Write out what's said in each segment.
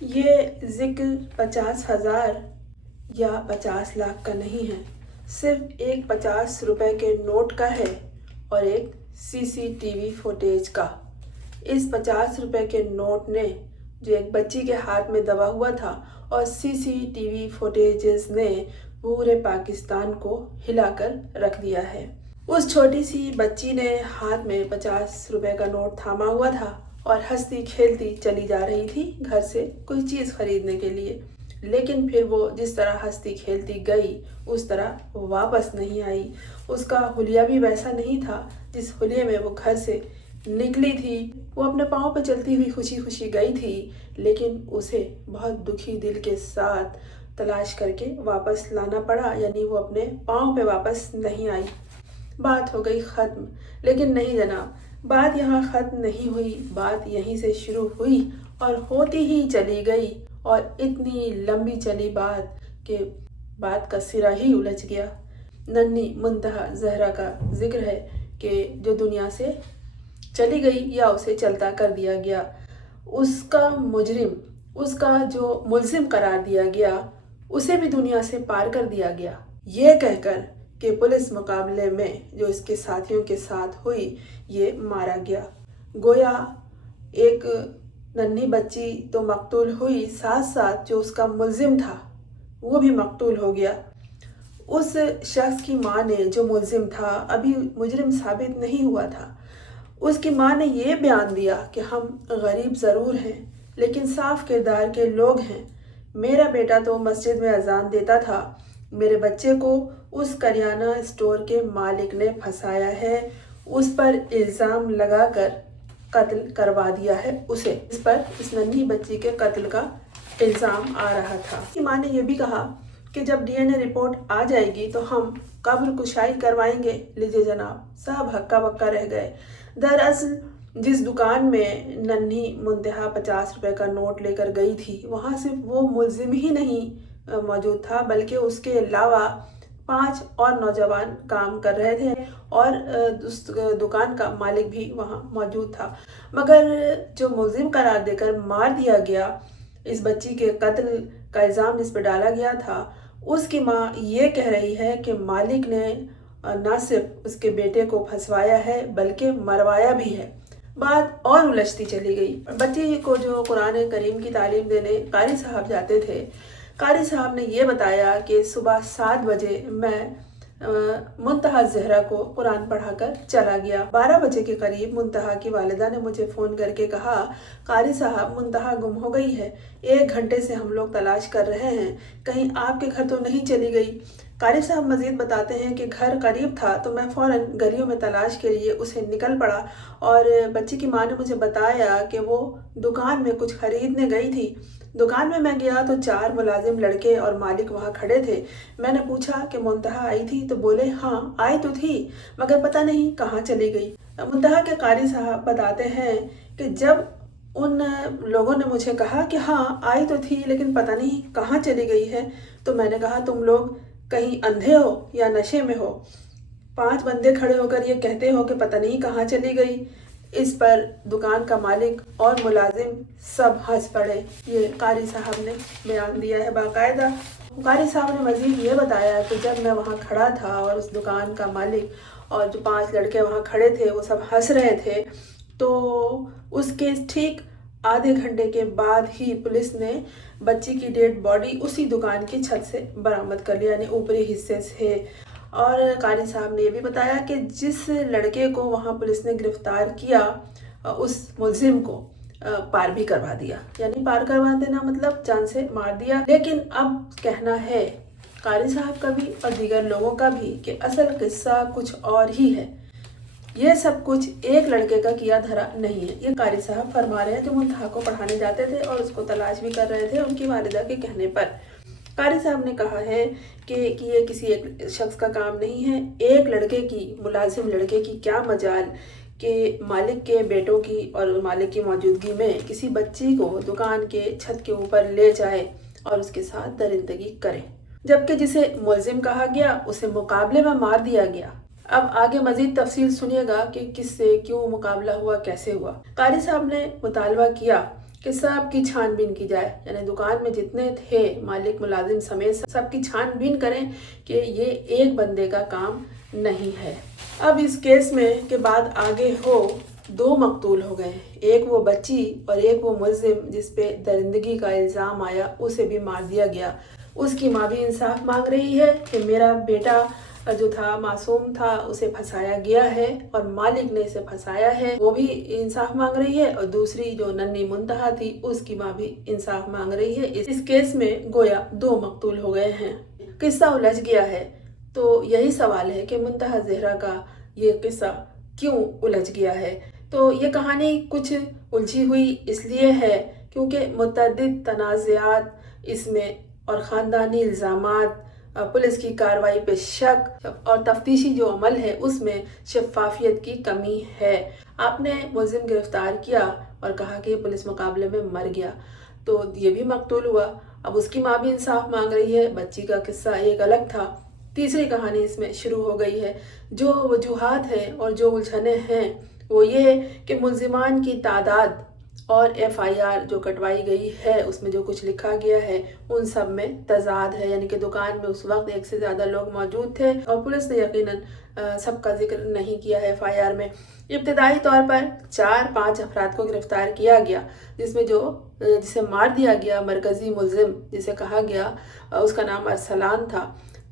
یہ ذکر 50,000 یا 50 لاکھ کا نہیں ہے، صرف ایک 50 روپے کے نوٹ کا ہے اور ایک CCTV فوٹیج کا۔ اس 50 روپے کے نوٹ نے جو ایک بچی کے ہاتھ میں دبا ہوا تھا اور CCTV فوٹیجز نے پورے پاکستان کو ہلا کر رکھ دیا ہے۔ اس چھوٹی سی بچی نے ہاتھ میں 50 روپے کا نوٹ تھاما ہوا تھا اور ہنستی کھیلتی چلی جا رہی تھی گھر سے کوئی چیز خریدنے کے لیے، لیکن پھر وہ جس طرح ہنستی کھیلتی گئی اس طرح واپس نہیں آئی۔ اس کا حلیہ بھی ویسا نہیں تھا جس حلیے میں وہ گھر سے نکلی تھی۔ وہ اپنے پاؤں پہ چلتی ہوئی خوشی خوشی گئی تھی، لیکن اسے بہت دکھی دل کے ساتھ تلاش کر کے واپس لانا پڑا، یعنی وہ اپنے پاؤں پہ واپس نہیں آئی۔ بات ہو گئی ختم، لیکن نہیں جناب، بات یہاں ختم نہیں ہوئی، بات یہیں سے شروع ہوئی اور ہوتی ہی چلی گئی، اور اتنی لمبی چلی بات کہ بات کا سرا ہی الجھ گیا۔ ننھی منتہا زہرا کا ذکر ہے کہ جو دنیا سے چلی گئی یا اسے چلتا کر دیا گیا، اس کا مجرم، اس کا جو ملزم قرار دیا گیا، اسے بھی دنیا سے پار کر دیا گیا، یہ کہہ کر کہ پولیس مقابلے میں جو اس کے ساتھیوں کے ساتھ ہوئی یہ مارا گیا۔ گویا ایک ننھی بچی تو مقتول ہوئی، ساتھ ساتھ جو اس کا ملزم تھا وہ بھی مقتول ہو گیا۔ اس شخص کی ماں نے، جو ملزم تھا، ابھی مجرم ثابت نہیں ہوا تھا، اس کی ماں نے یہ بیان دیا کہ ہم غریب ضرور ہیں لیکن صاف کردار کے لوگ ہیں۔ میرا بیٹا تو مسجد میں اذان دیتا تھا، میرے بچے کو اس کریانہ اسٹور کے مالک نے پھنسایا ہے، اس پر الزام لگا کر قتل کروا دیا ہے اسے۔ اس پر اس ننھی بچی کے قتل کا الزام آ رہا تھا۔ اس کی ماں نے یہ بھی کہا کہ جب DNA رپورٹ آ جائے گی تو ہم قبر کشائی کروائیں گے۔ لیجیے جناب، سب ہکا بکا رہ گئے۔ دراصل جس دکان میں ننھی منتہا 50 روپے کا نوٹ لے کر گئی تھی، وہاں صرف وہ ملزم ہی نہیں موجود تھا بلکہ اس کے علاوہ 5 اور نوجوان کام کر رہے تھے اور اس دکان کا مالک بھی وہاں موجود تھا، مگر جو ملزم قرار دے کر مار دیا گیا، اس بچی کے قتل کا الزام جس پہ ڈالا گیا تھا، اس کی ماں یہ کہہ رہی ہے کہ مالک نے نہ صرف اس کے بیٹے کو پھنسوایا ہے بلکہ مروایا بھی ہے۔ بات اور الجھتی چلی گئی۔ بچی کو جو قرآن کریم کی تعلیم دینے قاری صاحب جاتے تھے، قاری صاحب نے یہ بتایا کہ صبح 7 بجے میں منتہا زہرا کو قرآن پڑھا کر چلا گیا۔ 12 بجے کے قریب منتہا کی والدہ نے مجھے فون کر کے کہا، قاری صاحب منتہا گم ہو گئی ہے، 1 گھنٹے سے ہم لوگ تلاش کر رہے ہیں، کہیں آپ کے گھر تو نہیں چلی گئی؟ قاری صاحب مزید بتاتے ہیں کہ گھر قریب تھا تو میں فوراً گلیوں میں تلاش کے لیے اسے نکل پڑا، اور بچی کی ماں نے مجھے بتایا کہ وہ دکان میں کچھ خریدنے گئی تھی۔ دکان میں گیا تو 4 ملازم لڑکے اور مالک وہاں کھڑے تھے۔ میں نے پوچھا کہ منتہا آئی تھی تو بولے ہاں آئی تو تھی، مگر پتہ نہیں کہاں چلی گئی۔ منتہا کے قاری صاحب بتاتے ہیں کہ جب ان لوگوں نے مجھے کہا کہ ہاں آئی تو تھی لیکن پتہ نہیں کہاں چلی گئی ہے، تو میں نے کہا تم لوگ کہیں اندھے ہو یا نشے میں ہو؟ 5 بندے کھڑے ہو کر یہ کہتے ہو کہ پتہ نہیں کہاں چلی گئی۔ اس پر دکان کا مالک اور ملازم سب ہنس پڑے۔ یہ قاری صاحب نے بیان دیا ہے باقاعدہ۔ قاری صاحب نے مزید یہ بتایا کہ جب میں وہاں کھڑا تھا اور اس دکان کا مالک اور جو 5 لڑکے وہاں کھڑے تھے وہ سب ہنس رہے تھے، تو اس کے ٹھیک آدھے گھنٹے کے بعد ہی پولیس نے بچی کی ڈیڈ باڈی اسی دکان کی چھت سے برآمد کر لیا، یعنی اوپری حصے سے۔ اور قاری صاحب نے یہ بھی بتایا کہ جس لڑکے کو وہاں پولیس نے گرفتار کیا، اس ملزم کو پار بھی کروا دیا، یعنی پار کروا دینا مطلب جان سے مار دیا۔ لیکن اب کہنا ہے قاری صاحب کا بھی اور دیگر لوگوں کا بھی کہ اصل قصہ کچھ اور ہی ہے۔ یہ سب کچھ ایک لڑکے کا کیا دھرا نہیں ہے، یہ قاری صاحب فرما رہے ہیں جو منتہا کو پڑھانے جاتے تھے اور اس کو تلاش بھی کر رہے تھے ان کی والدہ کے کہنے پر۔ قاری صاحب نے کہا ہے کہ یہ کسی ایک شخص کا کام نہیں ہے، ایک لڑکے کی، ملازم لڑکے کی کیا مجال کہ مالک کے بیٹوں کی اور مالک کی موجودگی میں کسی بچی کو دکان کے چھت کے اوپر لے جائے اور اس کے ساتھ درندگی کرے، جبکہ جسے ملزم کہا گیا اسے مقابلے میں مار دیا گیا۔ اب آگے مزید تفصیل سنیے گا کہ کس سے کیوں مقابلہ ہوا، کیسے ہوا۔ قاری صاحب نے مطالبہ کیا कि सब की छानबीन की जाए, यानी दुकान में जितने थे मालिक मुलाजिम समेत सबकी छानबीन करें कि ये एक बंदे का काम नहीं है। अब इस केस में के बाद आगे हो 2 मकतूल हो गए, एक वो बच्ची और एक वो मुलजिम जिस पे दरिंदगी का इल्ज़ाम आया, उसे भी मार दिया गया। उसकी माँ भी इंसाफ मांग रही है कि मेरा बेटा जो था मासूम था उसे फंसाया गया है और मालिक ने इसे फंसाया है, वो भी इंसाफ मांग रही है। और दूसरी जो नन्ही मुंतहा थी उसकी माँ भी इंसाफ मांग रही है। इस केस में गोया 2 मकतूल हो गए हैं। किस्सा उलझ गया है, तो यही सवाल है कि मुंतहा ज़हरा का ये किस्सा क्यों उलझ गया है। तो ये कहानी कुछ उलझी हुई इसलिए है क्योंकि मुतअद्दिद तनाज़ात इसमें और ख़ानदानी इल्ज़ामात, पुलिस की कार्रवाई पे शक और तफ्तीशी जो अमल है उसमें शफाफियत की कमी है। आपने मुलजिम गिरफ्तार किया और कहा कि पुलिस मुकाबले में मर गया, तो ये भी मकतूल हुआ। अब उसकी माँ भी इंसाफ मांग रही है, बच्ची का किस्सा एक अलग था। तीसरी कहानी इसमें शुरू हो गई है। जो वजूहात हैं और जो उलझने हैं वो ये कि मुलजिमान की तादाद और FIR जो कटवाई गई है उसमें जो कुछ लिखा गया है उन सब में तजाद है, यानी कि दुकान में उस वक्त 1 से ज़्यादा लोग मौजूद थे और पुलिस ने यकीनन सबका जिक्र नहीं किया है FIR में। इब्तदाई तौर पर 4-5 अफराद को गिरफ्तार किया गया, जिसमें जिसे मार दिया गया मरकज़ी मुलजिम जिसे कहा गया उसका नाम अरसलान था।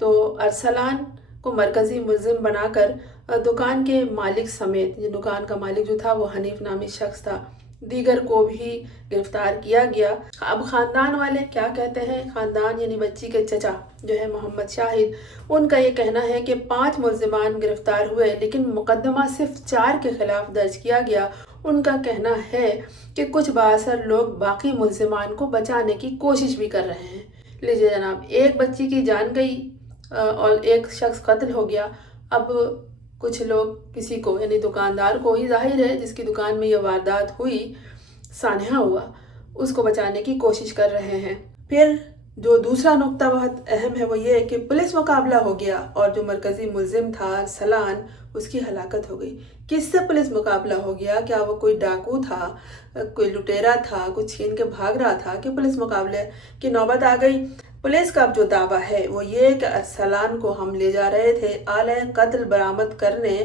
तो अरसलान को मरकज़ी मुलजिम बनाकर दुकान के मालिक समेत, जो दुकान का मालिक जो था वो हनीफ नामी शख्स था, दीगर को भी गिरफ्तार किया गया। अब ख़ानदान वाले क्या कहते हैं, ख़ानदान यानी बच्ची के चचा जो है मोहम्मद शाहिद, उनका ये कहना है कि 5 मुलजिमान गिरफ्तार हुए लेकिन मुकदमा सिर्फ 4 के खिलाफ दर्ज किया गया। उनका कहना है कि कुछ बाअसर लोग बाकी मुलजिमान को बचाने की कोशिश भी कर रहे हैं। लीजिए जनाब, एक बच्ची की जान गई और एक शख्स कत्ल हो गया। अब कुछ लोग किसी को, यानी दुकानदार को ही जाहिर है जिसकी दुकान में ये वारदात हुई, सानहा हुआ, उसको बचाने की कोशिश कर रहे हैं। फिर जो दूसरा नुक्ता बहुत अहम है वो ये है कि पुलिस मुकाबला हो गया और जो मरकज़ी मुलजिम था अरसलान, उसकी हलाकत हो गई। किससे पुलिस मुकाबला हो गया? क्या वो कोई डाकू था, कोई लुटेरा था, कुछ छीन के भाग रहा था कि पुलिस मुकाबले की नौबत आ गई? पुलिस का अब जो दावा है वो ये कि अरसलान को हम ले जा रहे थे आले कत्ल बरामद करने,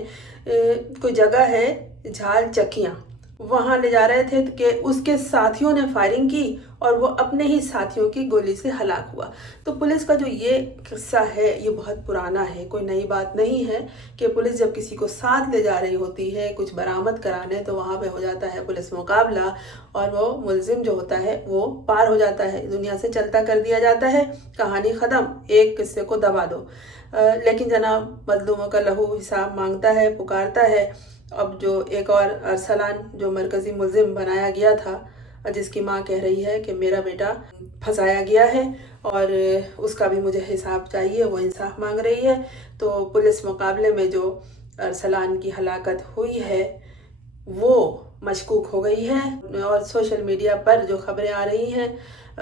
कोई जगह है झाल चकियाँ, वहाँ ले जा रहे थे कि उसके साथियों ने फायरिंग की और वो अपने ही साथियों की गोली से हलाक हुआ। तो पुलिस का जो ये किस्सा है ये बहुत पुराना है, कोई नई बात नहीं है कि पुलिस जब किसी को साथ ले जा रही होती है कुछ बरामद कराने तो वहाँ पे हो जाता है पुलिस मुकाबला और वो मुलजिम जो होता है वो पार हो जाता है, दुनिया से चलता कर दिया जाता है, कहानी ख़त्म, एक किस्से को दबा दो। लेकिन जनाब मजलूमों का लहू हिसाब मांगता है, पुकारता है। अब जो एक और अरसलान जो मरकज़ी मुलजिम बनाया गया था, जिसकी माँ कह रही है कि मेरा बेटा फंसाया गया है और उसका भी मुझे हिसाब चाहिए, वो इंसाफ मांग रही है। तो पुलिस मुकाबले में जो अरसलान की हलाकत हुई है वो मशकूक हो गई है और सोशल मीडिया पर जो खबरें आ रही हैं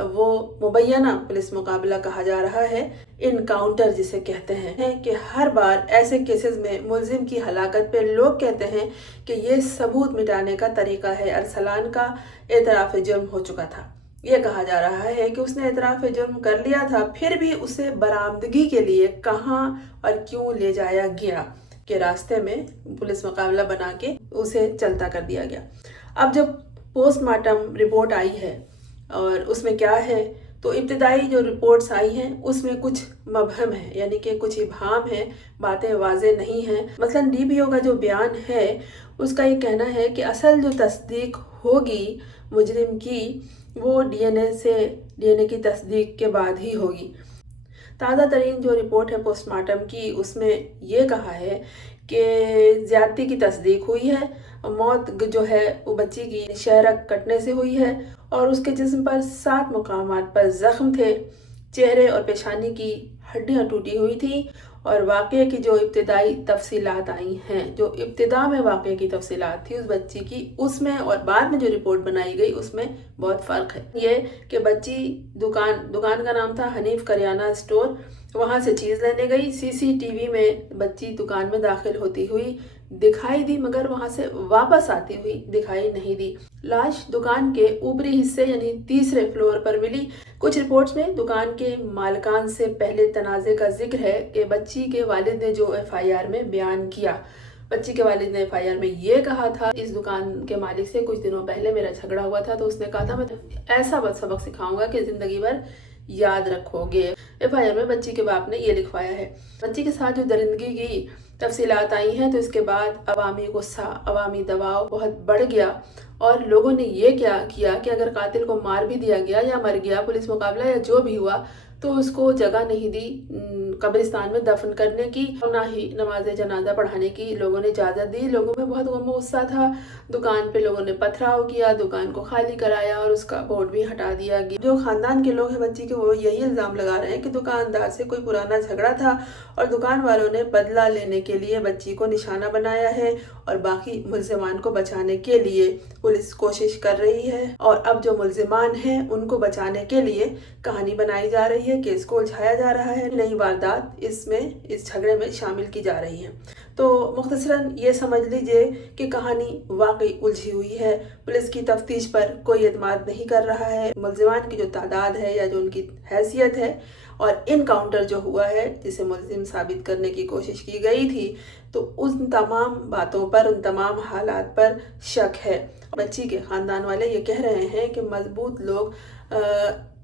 वो मुबैना पुलिस मुकाबला कहा जा रहा है, इनकाउंटर जिसे कहते हैं कि हर बार ऐसे केसेस में मुलजिम की हलाकत पे लोग कहते हैं कि ये सबूत मिटाने का तरीका है। अरसलान का एतराफ़ जुर्म हो चुका था, ये कहा जा रहा है कि उसने एतराफ़ जुर्म कर लिया था, फिर भी उसे बरामदगी के लिए कहाँ और क्यों ले जाया गया के रास्ते में पुलिस मुकाबला बना के उसे चलता कर दिया गया। अब जब पोस्टमार्टम रिपोर्ट आई है और उसमें क्या है, तो इब्तिदाई जो रिपोर्ट्स आई हैं उसमें कुछ मबहम है, यानी कि कुछ इबहाम है, बातें वाज़ेह नहीं हैं। मसलन DPO का जो बयान है उसका ये कहना है कि असल जो तस्दीक होगी मुजरिम की वो DNA की तस्दीक के बाद ही होगी। ताज़ा तरीन जो रिपोर्ट है पोस्टमार्टम की उसमें ये कहा है कि ज़्यादती की तस्दीक हुई है, मौत जो है वो बच्ची की शहरक कटने से हुई है और उसके जिस्म पर 7 मुकामात पर ज़ख्म थे, चेहरे और पेशानी की हड्डियां टूटी हुई थी और वाक़े की जो इब्तिदाई तफसीलात आई हैं, जो इब्तिदा में वाक़े की तफसीलात थी उस बच्ची की, उसमें और बाद में जो रिपोर्ट बनाई गई उसमें बहुत फ़र्क है। ये कि बच्ची दुकान का नाम था हनीफ करियाना स्टोर, वहाँ से चीज़ लेने गई। CCTV में बच्ची दुकान में दाखिल होती हुई दिखाई दी, मगर वहां से वापस आती हुई दिखाई नहीं दी। लाश दुकान के ऊपरी हिस्से यानी तीसरे फ्लोर पर मिली। कुछ रिपोर्ट्स में दुकान के मालिकान से पहले तनाज़े का जिक्र है कि बच्ची के वालिद ने जो FIR में बयान किया। बच्ची के वालिद ने FIR में ये कहा था, इस दुकान के मालिक से कुछ दिनों पहले मेरा झगड़ा हुआ था, तो उसने कहा था मैं ऐसा सबक सिखाऊंगा कि जिंदगी भर याद रखोगे। FIR में बच्ची के बाप ने ये लिखवाया है। बच्ची के साथ जो दरिंदगी की तफसीलात आई हैं, तो इसके बाद अवामी गुस्सा, अवामी दबाव बहुत बढ़ गया और लोगों ने ये क्या किया कि अगर कातिल को मार भी दिया गया या मर गया, पुलिस मुकाबला या जो भी हुआ, तो उसको जगह नहीं दी कब्रिस्तान में दफन करने की, ना ही नमाज जनाजा पढ़ाने की लोगों ने इजाज़त दी। लोगों में बहुत गम गुस्सा था। दुकान पे लोगों ने पथराव किया, दुकान को खाली कराया और उसका बोर्ड भी हटा दिया गया। जो खानदान के लोग हैं बच्ची के, वो यही इल्ज़ाम लगा रहे हैं कि दुकानदार से कोई पुराना झगड़ा था और दुकान वालों ने बदला लेने के लिए बच्ची को निशाना बनाया है और बाकी मुल्ज़िमान को बचाने के लिए पुलिस कोशिश कर रही है। और अब जो मुल्ज़िमान हैं उनको बचाने के लिए कहानी बनाई जा रही है, केस को उलझाया जा रहा है, नई वारदात इसमें इस झगड़े में शामिल की जा रही है। तो मुख्तसरन ये समझ लीजिए कि कहानी वाकई उलझी हुई है। पुलिस की तफ्तीश पर कोई एतमाद नहीं कर रहा है। मुल्ज़िमान की जो तादाद है या जो उनकी हैसियत है और इनकाउंटर जो हुआ है जिसे मुल्ज़िम साबित करने की कोशिश की गई थी, तो उन तमाम बातों पर, उन तमाम हालात पर शक है। बच्ची के ख़ानदान वाले ये कह रहे हैं कि मजबूत लोग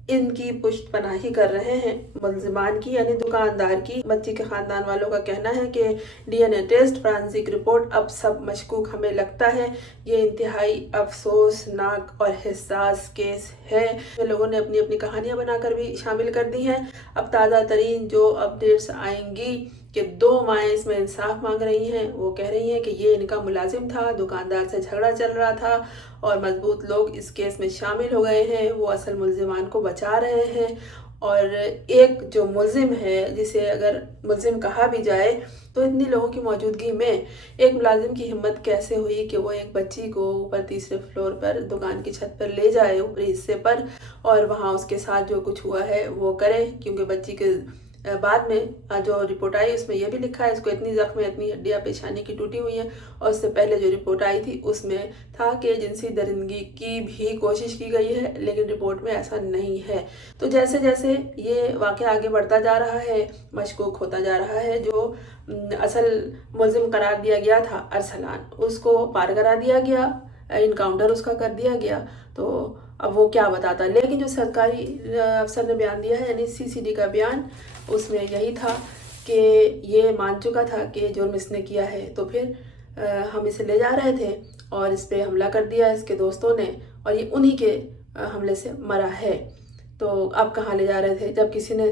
इनकी पुष्ट पनाही कर रहे हैं, मुल्ज़िमान की यानी दुकानदार की। बच्ची के ख़ानदान वालों का कहना है कि DNA टेस्ट, फॉरेंसिक रिपोर्ट, अब सब मशकूक हमें लगता है। ये इंतहाई अफसोसनाक और हिस्सास केस है। लोगों ने अपनी अपनी कहानियां बनाकर भी शामिल कर दी हैं। अब ताज़ा तरीन जो अपडेट्स आएंगी कि 2 माएँ इसमें इंसाफ मांग रही हैं। वो कह रही हैं कि ये इनका मुलाजिम था, दुकानदार से झगड़ा चल रहा था और मजबूत लोग इस केस में शामिल हो गए हैं, वो असल मुल्ज़िमान को बचा रहे हैं। और एक जो मुल्ज़िम है, जिसे अगर मुल्ज़िम कहा भी जाए, तो इतनी लोगों की मौजूदगी में एक मुलाजिम की हिम्मत कैसे हुई कि वो एक बच्ची को ऊपर तीसरे फ्लोर पर दुकान की छत पर ले जाए, ऊपरी हिस्से पर, और वहाँ उसके साथ जो कुछ हुआ है वो करे। क्योंकि बच्ची के बाद में जो रिपोर्ट आई उसमें यह भी लिखा है इसको इतनी जख्म, इतनी हड्डियाँ पेशानी की टूटी हुई हैं। और उससे पहले जो रिपोर्ट आई थी उसमें था कि जिनसी दरिंदगी की भी कोशिश की गई है, लेकिन रिपोर्ट में ऐसा नहीं है। तो जैसे जैसे ये वाक़या आगे बढ़ता जा रहा है, मशकूक होता जा रहा है, जो असल मुल्ज़िम करार दिया गया था अरसलान, उसको पार करा दिया गया, इनकाउंटर उसका कर दिया गया। तो अब वो क्या बताता, लेकिन जो सरकारी अफसर ने बयान दिया है यानी CCD का बयान, उसमें यही था कि ये मान चुका था कि जुर्म इसने किया है। तो फिर हम इसे ले जा रहे थे और इस पे हमला कर दिया इसके दोस्तों ने, और ये उन्हीं के हमले से मरा है। तो अब कहाँ ले जा रहे थे? जब किसी ने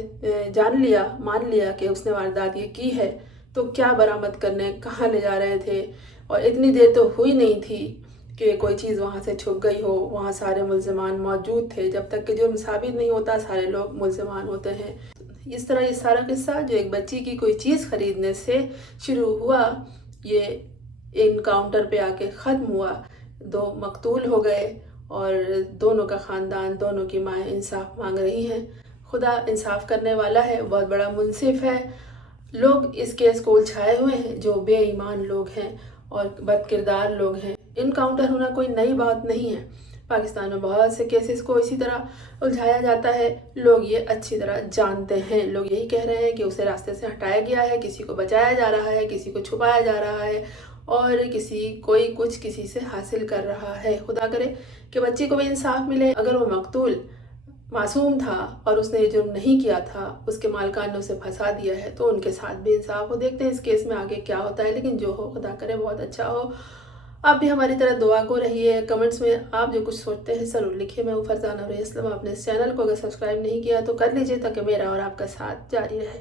जान लिया, मान लिया कि उसने वारदात ये की है, तो क्या बरामद करने कहाँ ले जा रहे थे? और इतनी देर तो हुई नहीं थी कि कोई चीज़ वहाँ से छुप गई हो। वहाँ सारे मुल्ज़िमान मौजूद थे। जब तक कि जुर्म साबित नहीं होता, सारे लोग मुल्ज़िमान होते हैं। इस तरह ये सारा किस्सा जो एक बच्ची की कोई चीज़ खरीदने से शुरू हुआ, ये इनकाउंटर पे आके ख़त्म हुआ। 2 मकतूल हो गए और दोनों का ख़ानदान, दोनों की माएँ इंसाफ मांग रही हैं। खुदा इंसाफ करने वाला है, बहुत बड़ा मुनसिफ है। लोग इस केस को उलझाए हुए हैं जो बेईमान लोग हैं और बदकिरदार लोग हैं। इनकाउंटर होना कोई नई बात नहीं है। पाकिस्तान में बहुत से केसेस को इसी तरह उलझाया जाता है। लोग ये अच्छी तरह जानते हैं। लोग यही कह रहे हैं कि उसे रास्ते से हटाया गया है, किसी को बचाया जा रहा है, किसी को छुपाया जा रहा है और कोई कुछ किसी से हासिल कर रहा है। खुदा करे कि बच्ची को भी इंसाफ मिले। अगर वो मकतूल मासूम था और उसने ये जुर्म नहीं किया था, उसके मालिकान ने उसे फंसा दिया है, तो उनके साथ भी इंसाफ हो। देखते हैं इस केस में आगे क्या होता है, लेकिन जो हो खुदा करे बहुत अच्छा हो। आप भी हमारी तरह दुआ को रहिए। कमेंट्स में आप जो कुछ सोचते हैं ज़रूर लिखिए। मैं हूँ फरजाना नूर इस्लाम। आपने इस चैनल को अगर सब्सक्राइब नहीं किया तो कर लीजिए ताकि मेरा और आपका साथ जारी रहे।